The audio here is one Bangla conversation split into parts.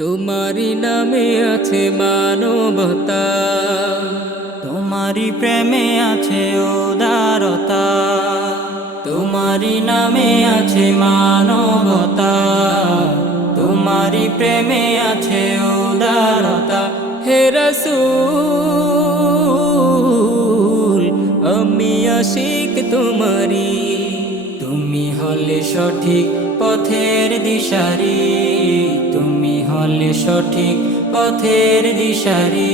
তোমারি নামে আছে মানবতা। তোমারি প্রেমে আছে উদারতা। তোমারি নামে আছে মানবতা। তোমারি প্রেমে আছে উদারতা। হে রসূল হলে সঠিক পথের দিশারি, তুমি হলে সঠিক পথের দিশারি,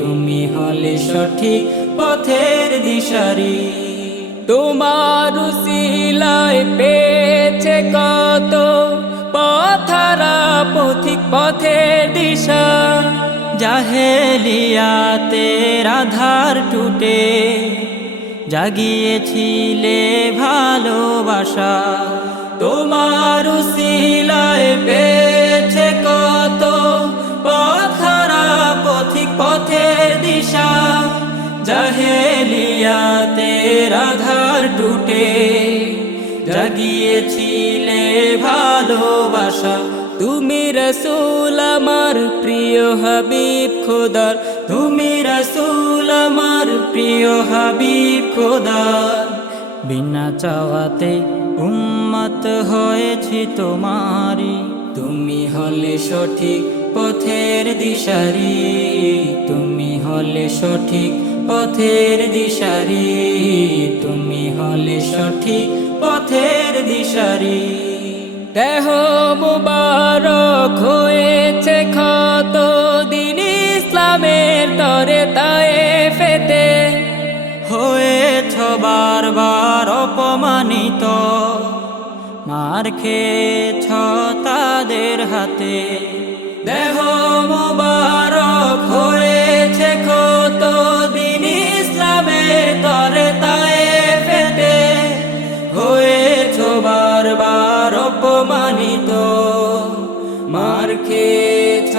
তুমি হলে সঠিক পথের দিশারি। তোমার সিলায় পেয়েছে কত পথারা পথিক পথের দিশা জাহেলিয়াতে রাধার টুটে। জাগিয়েছিলে ভালোবাসা। তোমার সিলায় পেয়েছে কত পথরা পথিক পথের দিশা। জাহেলিয়াতে রাধার টুটে। জাগিয়েছিলে ভালোবাসা। তুমি রসুল আমার প্রিয় হাবিব খোদার। তুমি রসুল আমার প্রিয় হাবিব খোদার। বিনা চাওয়াতে উম্মত হয়েছি তোমারি তুমি হলে সঠিক পথের দিশারি। তুমি হলে সঠিক পথের দিশারি। তুমি হলে সঠিক পথের দিশারি। দেহ মুবারক হয়েছে ক্ষত দিন ইসলামের তরে তায়ে ফেতে। হয়েছ বারবার অপমানিত, মার খেয়েছ তাদের হাতে। দেহ মুবারক অপমানিত। মার খেয়েছ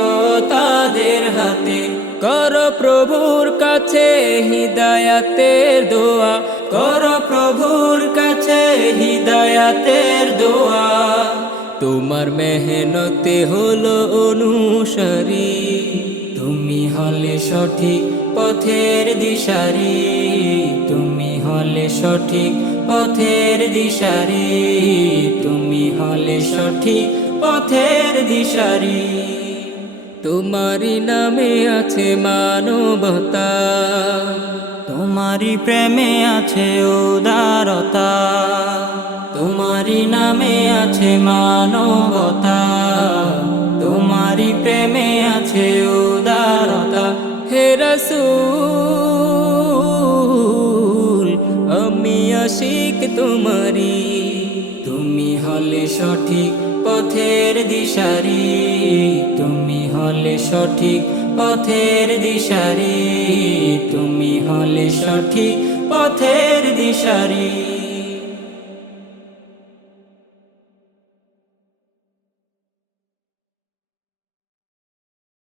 তাদের হাতে। কর প্রভুর কাছে হৃদয়াতের দোয়া। কর প্রভুর কাছে হৃদয়াতের দোয়া। তোমার মেহনতে হলো অনুসারী। তুমি হলে সঠিক পথের দিশারি, তুমি হলে সঠিক পথের দিশারি, তুমি হলে সঠিক পথের দিশারি। তোমারি নামে আছে মানবতা তোমারি প্রেমে আছে উদারতা তোমারি নামে আছে মানবতা তোমারি তুমি হলে সঠিক পথের দিশারি। তুমি হলে সঠিক পথের দিশারি। তুমি হলে সঠিক পথের দিশারি।